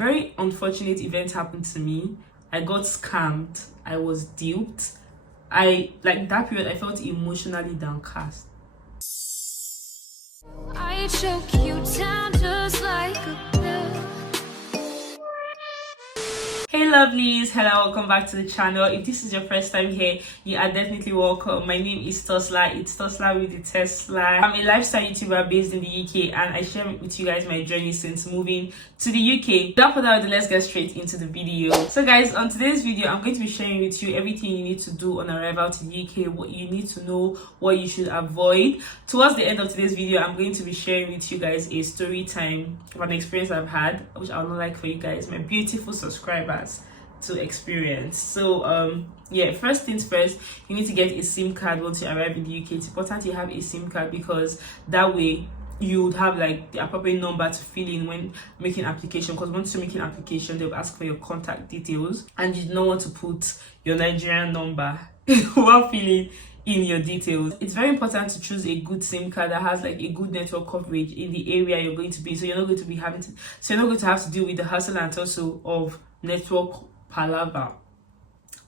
Very unfortunate event happened to me. I got scammed. I was duped. That period I felt emotionally downcast. I choke you down just like a pill. Hey lovelies, hello, welcome back to the channel. If this is your first time here, you are definitely welcome. My name is Toslamgt. It's Toslamgt with the Tesla. I'm a lifestyle YouTuber based in the UK, and I share with you guys my journey since moving to the UK. Without further ado, let's get straight into the video. So guys, on today's video, I'm going to be sharing with you everything you need to do on arrival to the UK, what you need to know, what you should avoid. Towards the end of today's video, I'm going to be sharing with you guys a story time of an experience I've had, which I would like for you guys, my beautiful subscribers, to experience. So yeah, first things first, you need to get a SIM card once you arrive in the UK. It's important you have a SIM card because that way you would have like the appropriate number to fill in when making application, because once you make an application they'll ask for your contact details and you don't want to put your Nigerian number while filling in your details. It's very important to choose a good SIM card that has like a good network coverage in the area you're going to be, so you're not going to have to deal with the hustle and tussle of network palaver.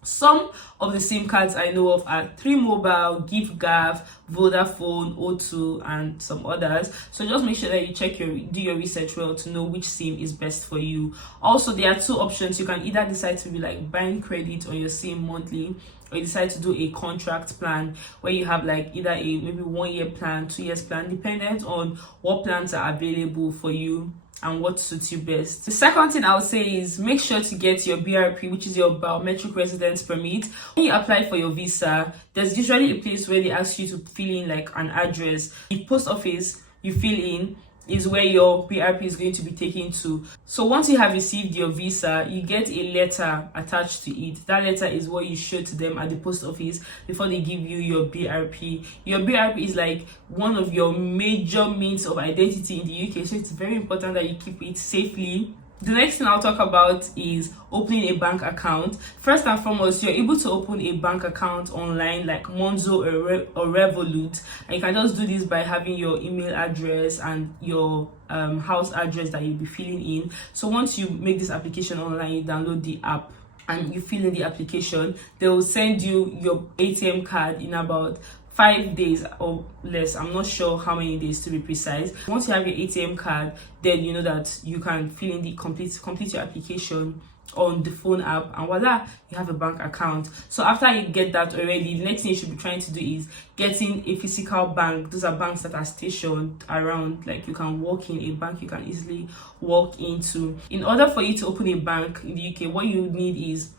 Some of the SIM cards I know of are 3Mobile, GiveGav, Vodafone, O2, and some others. So just make sure that you do your research well to know which SIM is best for you. Also, there are two options. You can either decide to be like buying credit on your SIM monthly, or you decide to do a contract plan where you have like either a maybe 1 year plan, 2 years plan, dependent on what plans are available for you and what suits you best. The second thing I would say is make sure to get your BRP, which is your biometric residence permit. When you apply for your visa, there's usually a place where they ask you to fill in like an address. The post office you fill in is where your BRP is going to be taken to. So once you have received your visa, you get a letter attached to it. That letter is what you show to them at the post office before they give you your BRP. Your BRP is like one of your major means of identity in the UK, so it's very important that you keep it safely. The next thing I'll talk about is opening a bank account. First and foremost, you're able to open a bank account online like Monzo or Revolut, and you can just do this by having your email address and your house address that you'll be filling in. So once you make this application online, you download the app and you fill in the application, they will send you your ATM card in about 5 days or less. I'm not sure how many days to be precise. Once you have your ATM card, then you know that you can fill in the complete your application on the phone app, and voila, you have a bank account. So after you get that already, the next thing you should be trying to do is getting a physical bank. Those are banks that are stationed around, like you can walk in, a bank you can easily walk into. In order for you to open a bank in the UK, what you need is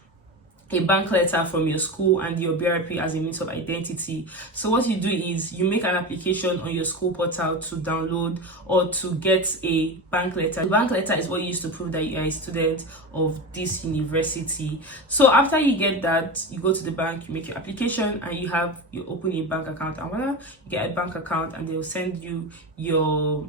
a bank letter from your school and your BRP as a means of identity. So what you do is you make an application on your school portal to download or to get a bank letter. The bank letter is what you use to prove that you are a student of this university. So after you get that, you go to the bank, you make your application, and you open a bank account, and voila, you get a bank account, and they will send you your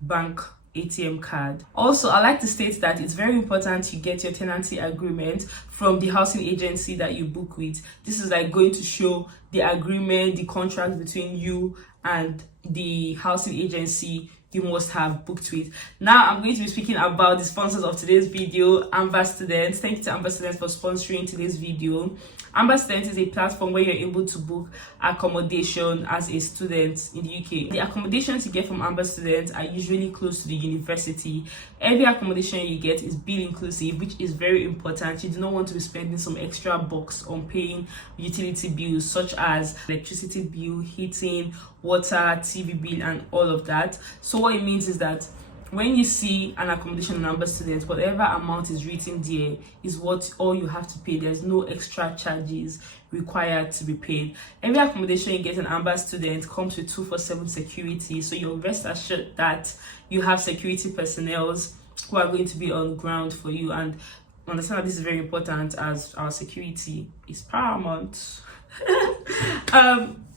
bank ATM card. Also, I like to state that it's very important you get your tenancy agreement from the housing agency that you book with. This is like going to show the agreement, the contract between you and the housing agency you must have booked with. Now I'm going to be speaking about the sponsors of today's video, Amber Students. Thank you to Amber Students for sponsoring today's video. Amber Students is a platform where you're able to book accommodation as a student in the UK. The accommodations you get from Amber Students are usually close to the university. Every accommodation you get is bill inclusive, which is very important. You do not want to be spending some extra bucks on paying utility bills such as electricity bill, heating, water, TV bill, and all of that. So what it means is that when you see an accommodation on Amber Students, whatever amount is written there is what all you have to pay. There's no extra charges required to be paid. Every accommodation you get an Amber Student comes with 247 security, so you'll rest assured that you have security personnel who are going to be on ground for you, and understand that this is very important as our security is paramount.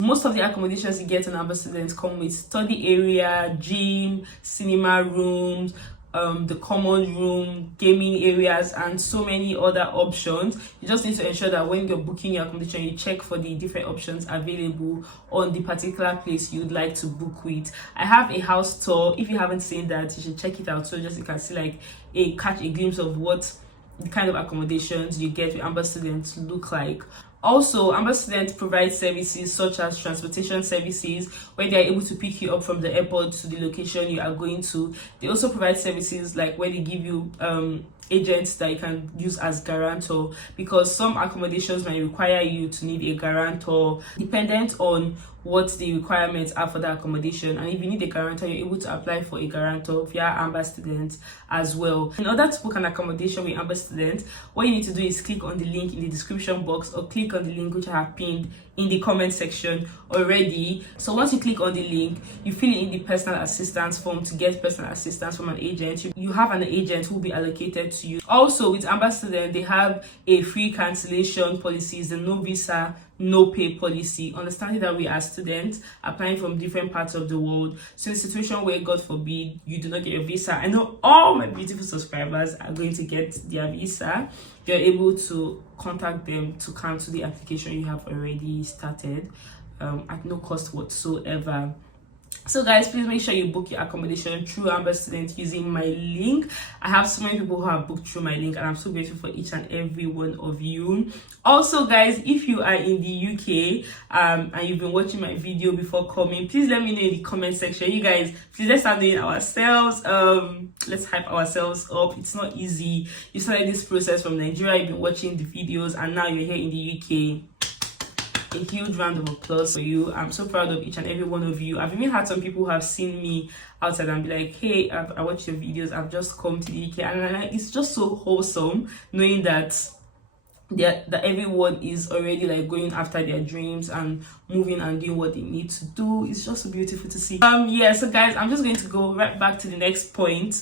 Most of the accommodations you get in Amber Students come with study area, gym, cinema rooms, the common room, gaming areas, and so many other options. You just need to ensure that when you're booking your accommodation, you check for the different options available on the particular place you'd like to book with. I have a house tour. If you haven't seen that, you should check it out, so just you can see like catch a glimpse of what the kind of accommodations you get with Amber students look like. Also, Amber students provide services such as transportation services, where they are able to pick you up from the airport to the location you are going to. They also provide services like where they give you agents that you can use as guarantor, because some accommodations might require you to need a guarantor dependent on what the requirements are for the accommodation. And if you need a guarantor, you're able to apply for a guarantor via Amber Students as well. In order to book an accommodation with Amber Students, what you need to do is click on the link in the description box, or click on the link which I have pinned in the comment section already. So once you click on the link, you fill in the personal assistance form to get personal assistance from an agent. You have an agent who will be allocated to you. Also, with Amber Student, they have a free cancellation policy, the no visa no pay policy, understanding that we are students applying from different parts of the world. So in a situation where, God forbid, you do not get your visa, I know all my beautiful subscribers are going to get their visa, you're able to contact them to cancel the application you have already started at no cost whatsoever. So guys, please make sure you book your accommodation through Amber Student using my link. I have so many people who have booked through my link, and I'm so grateful for each and every one of you. Also guys, if you are in the UK and you've been watching my video before coming, please let me know in the comment section. You guys, please, let's start doing ourselves. Let's hype ourselves up. It's not easy. You started this process from Nigeria, you've been watching the videos, and now you're here in the UK. A huge round of applause for you. I'm so proud of each and every one of you. I've even had some people who have seen me outside and be like, hey, I watch your videos, I've just come to the UK, and it's just so wholesome knowing that everyone is already like going after their dreams and moving and doing what they need to do. It's just so beautiful to see. Yeah, so guys, I'm just going to go right back to the next point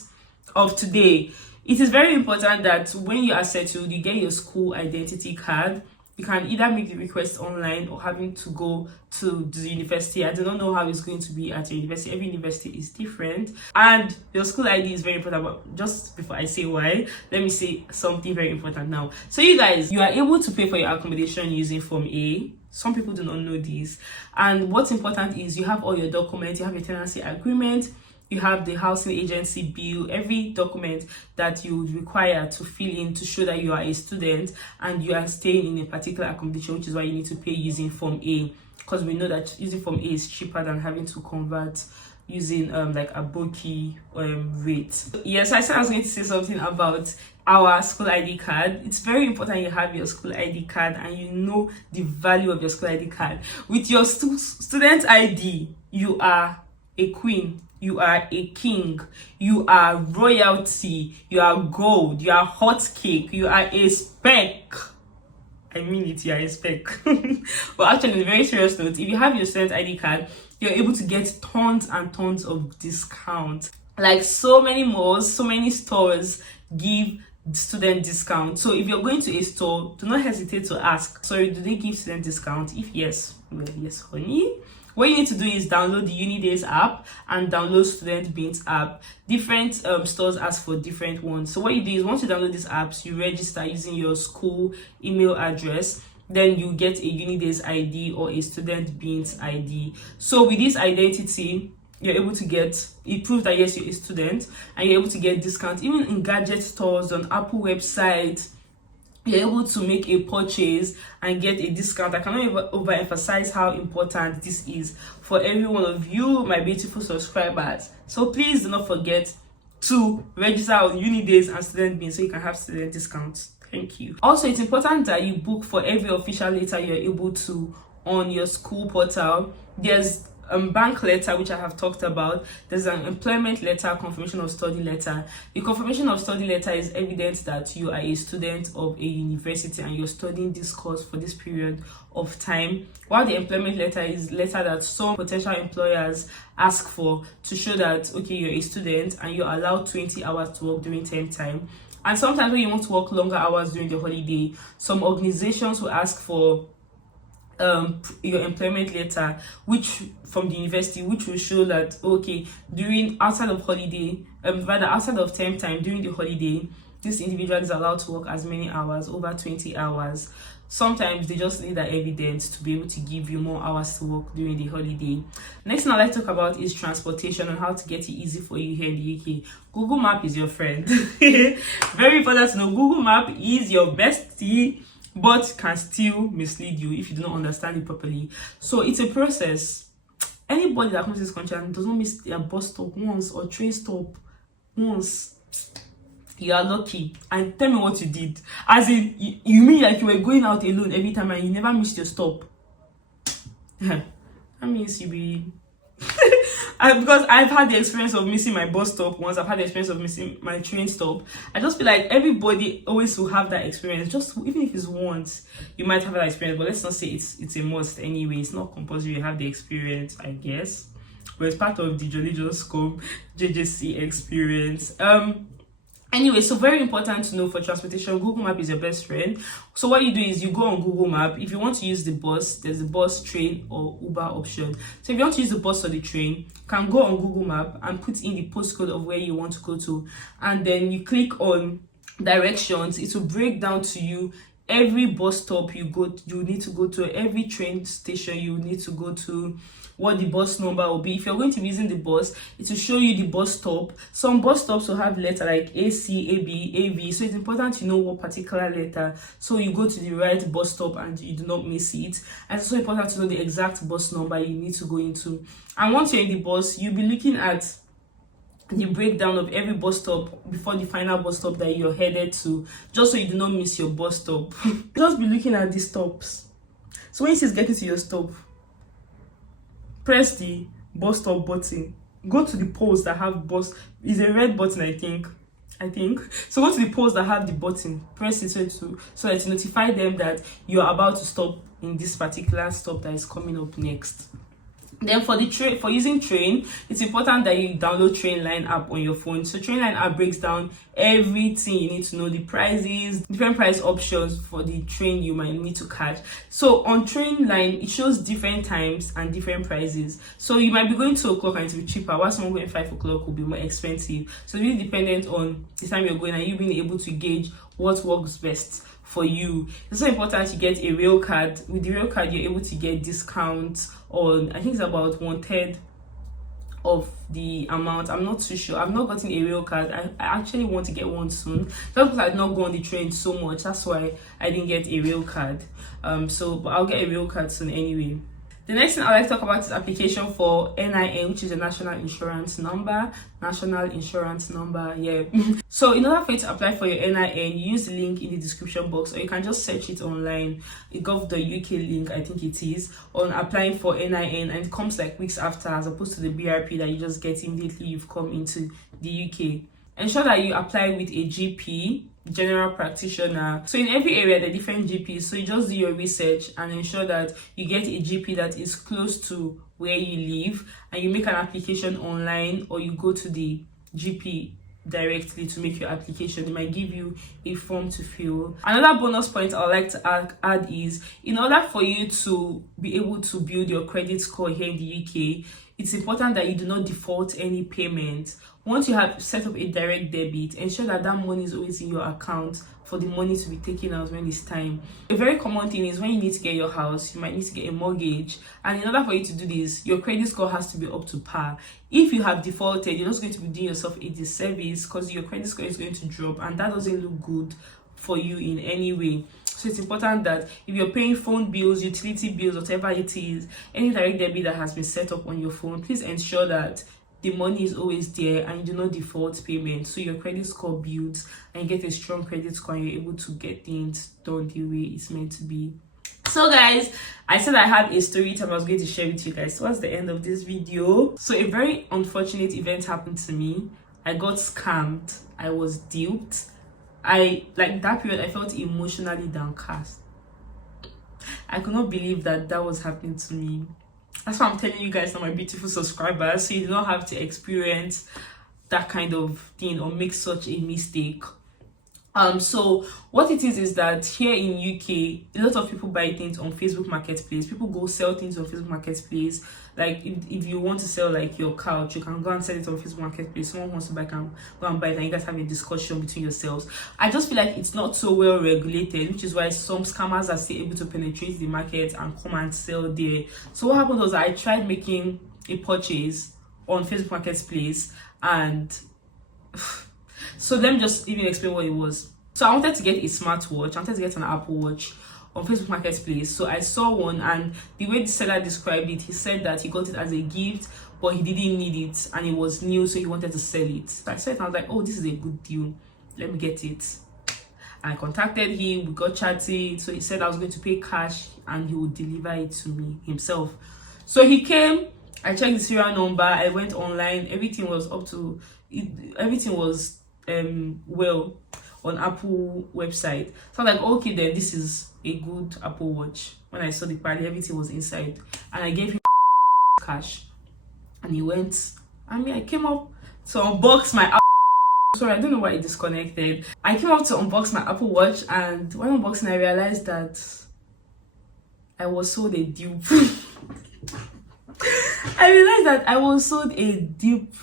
of today. It is very important that when you are settled, you get your school identity card. You can either make the request online or having to go to the university. I do not know how it's going to be at your university. Every university is different. And your school ID is very important. But just before I say why, let me say something very important now. So you guys, you are able to pay for your accommodation using Form A. Some people do not know this. And what's important is you have all your documents. You have your tenancy agreement. You have the housing agency bill, every document that you would require to fill in to show that you are a student and you are staying in a particular accommodation, which is why you need to pay using Form A, because we know that using Form A is cheaper than having to convert using like a bulky rate. Yes, I said I was going to say something about our school ID card. It's very important you have your school ID card and you know the value of your school ID card. With your student ID, you are a queen. You are a king, you are royalty, you are gold, you are hot cake, you are a speck. I mean it, you are a speck. But actually, on a very serious note, if you have your student ID card, you're able to get tons and tons of discounts. Like so many malls, so many stores give student discount. So if you're going to a store, do not hesitate to ask, sorry, do they give student discount? If yes, well, yes, honey. What you need to do is download the Unidays app and download Student Beans app. Different stores ask for different ones. So what you do is once you download these apps, you register using your school email address. Then you get a Unidays ID or a Student Beans ID. So with this identity, you're able to get, it proves that yes, you're a student, and you're able to get discounts even in gadget stores, on Apple website. You're able to make a purchase and get a discount. I cannot overemphasize how important this is for every one of you, my beautiful subscribers. So please do not forget to register on Unidays and Student Beans so you can have student discounts. Thank you. Also, it's important that you book for every official letter you're able to on your school portal. There's bank letter, which I have talked about. There's an employment letter, confirmation of study letter. The confirmation of study letter is evidence that you are a student of a university and you're studying this course for this period of time, while the employment letter is letter that some potential employers ask for to show that okay, you're a student and you're allowed 20 hours to work during term time. And sometimes when you want to work longer hours during the holiday, some organizations will ask for your employment letter, which from the university, which will show that okay, during outside of holiday rather outside of term time during the holiday, this individual is allowed to work as many hours, over 20 hours. Sometimes they just need that evidence to be able to give you more hours to work during the holiday. Next thing I'd like to talk about is transportation and how to get it easy for you here in the UK. Google Map is your friend. Very important to know. Google Map is your bestie, but can still mislead you if you do not understand it properly. So it's a process. Anybody that comes to this country and does not miss their bus stop once or train stop once, you are lucky. And tell me what you did. As in, you mean like you were going out alone every time and you never missed your stop? That means you be because I've had the experience of missing my bus stop once. I've had the experience of missing my train stop. I just feel like everybody always will have that experience. Just even if it's once, you might have that experience. But let's not say it's a must anyway. It's not compulsory you have the experience, I guess. But it's part of the Jolly Just Come JJC experience. Anyway, so very important to know for transportation, Google Map is your best friend. So what you do is you go on Google Map. If you want to use the bus, there's the bus, train, or Uber option. So if you want to use the bus or the train, you can go on Google Map and put in the postcode of where you want to go to, and then you click on directions. It will break down to you every bus stop you need to go to, every train station you need to go to, what the bus number will be. If you're going to be using the bus, it will show you the bus stop. Some bus stops will have letter like AC, AB, AV, so it's important to know what particular letter, so you go to the right bus stop and you do not miss it. And it's also important to know the exact bus number you need to go into. And once you're in the bus, you'll be looking at the breakdown of every bus stop before the final bus stop that you're headed to, just so you do not miss your bus stop. Just be looking at the stops. So when it says getting to your stop, press the bus stop button. Go to the poles that have bus. It's a red button, I think. So go to the poles that have the button. Press it so that to notify them that you are about to stop in this particular stop that is coming up next. Then for using train, it's important that you download Trainline app on your phone. So Trainline app breaks down everything you need to know, the prices, different price options for the train you might need to catch. So on Trainline, it shows different times and different prices. So you might be going 2 o'clock and it will be cheaper, while someone going 5 o'clock will be more expensive. So it's really dependent on the time you're going and you being able to gauge what works best for you. It's so important you get a rail card. With the rail card, you're able to get discounts on, I think it's about 1/3 of the amount. I'm not too sure. I've not gotten a rail card. I actually want to get one soon. Just because I did not go on the train so much, that's why I didn't get a rail card. But I'll get a rail card soon anyway. The next thing I'd like to talk about is application for NIN, which is a national insurance number. Yeah. So in order for you to apply for your NIN, you use the link in the description box, or you can just search it online. The gov.uk link, I think it is, on applying for NIN, and it comes like weeks after, as opposed to the BRP that you just get immediately you've come into the UK. Ensure that you apply with a GP, general practitioner. So in every area there are different GPs, so you just do your research and ensure that you get a GP that is close to where you live, and you make an application online, or you go to the GP directly to make your application. They might give you a form to fill. Another bonus point I'd like to add is, in order for you to be able to build your credit score here in the UK, it's important that you do not default any payment. Once you have set up a direct debit, ensure that money is always in your account for the money to be taken out when it's time. A very common thing is when you need to get your house, you might need to get a mortgage, and in order for you to do this, your credit score has to be up to par. If you have defaulted, you're just going to be doing yourself a disservice, because your credit score is going to drop, and that doesn't look good for you in any way. So it's important that if you're paying phone bills, utility bills, whatever it is, any direct debit that has been set up on your phone, please ensure that the money is always there and you do not default payment, so your credit score builds and you get a strong credit score and you're able to get things done the way it's meant to be. So guys, I said I had a story time I was going to share with you guys towards the end of this video. So a very unfortunate event happened to me. I got scammed. I was duped. That period I felt emotionally downcast. I could not believe that was happening to me. That's why I'm telling you guys now, my beautiful subscribers, so you do not have to experience that kind of thing or make such a mistake. So what it is that here in UK, a lot of people buy things on Facebook Marketplace. People go sell things on Facebook Marketplace. Like if you want to sell like your couch, you can go and sell it on Facebook Marketplace. Someone wants to buy, can go and buy it, and you guys have a discussion between yourselves. I just feel like it's not so well regulated, which is why some scammers are still able to penetrate the market and come and sell there. So what happened was I tried making a purchase on Facebook Marketplace, and so let me just even explain what it was. So I wanted to get a smartwatch. I wanted to get an Apple Watch on Facebook Marketplace. So I saw one, and the way the seller described it, he said that he got it as a gift, but he didn't need it, and it was new, so he wanted to sell it. So I said, and I was like, oh, this is a good deal. Let me get it. And I contacted him. We got chatting. So he said I was going to pay cash, and he would deliver it to me himself. So he came. I checked the serial number. I went online. Everything was up to it. Everything was well on Apple website. So I'm like, okay, then this is a good Apple Watch. When I saw the part, everything was inside, and I gave him cash, and he went. I came up to unbox my Apple. Sorry, I don't know why it disconnected. I came up to unbox my Apple Watch, and when unboxing, I realized that I was sold a dupe. I realized that I was sold a dupe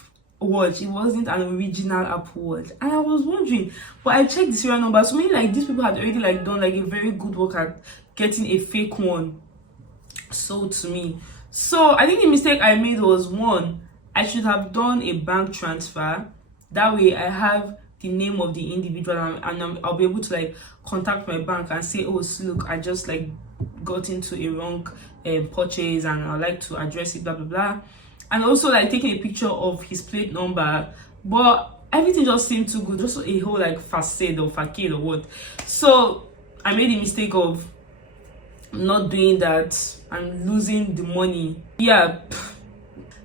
watch. It wasn't an original Apple Watch, and I was wondering, but I checked the serial number, so maybe like these people had already like done like a very good work at getting a fake one sold to me. So I think the mistake I made was, one, I should have done a bank transfer. That way I have the name of the individual, and I'll be able to like contact my bank and say, oh, so look, I just like got into a wrong purchase, and I'd like to address it, blah blah blah. And also like taking a picture of his plate number, but everything just seemed too good, just a whole like facade or facade or what. So I made the mistake of not doing that and losing the money. Yeah.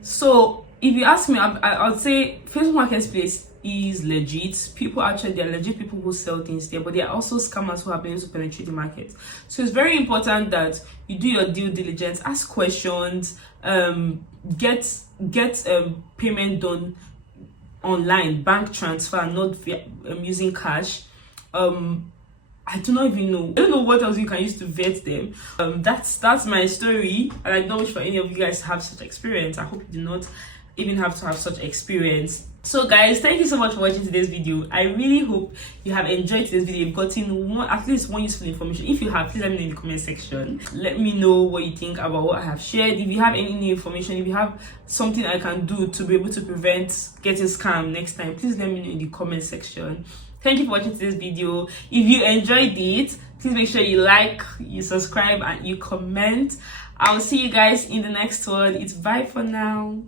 So if you ask me, I would say Facebook Marketplace is legit. People actually, there are legit people who sell things there, but there are also scammers who have been able to penetrate the market. So it's very important that you do your due diligence, ask questions, get payment done online, bank transfer, not via, using cash. I do not even know. I don't know what else you can use to vet them. That's my story, and I don't wish for any of you guys to have such experience. I hope you do not even have to have such experience. So guys, thank you so much for watching today's video. I really hope you have enjoyed today's video. You've gotten at least one useful information. If you have, please let me know in the comment section. Let me know what you think about what I have shared. If you have any new information, if you have something I can do to be able to prevent getting scammed next time, please let me know in the comment section. Thank you for watching today's video. If you enjoyed it, please make sure you like, you subscribe, and you comment. I'll see you guys in the next one. It's bye for now.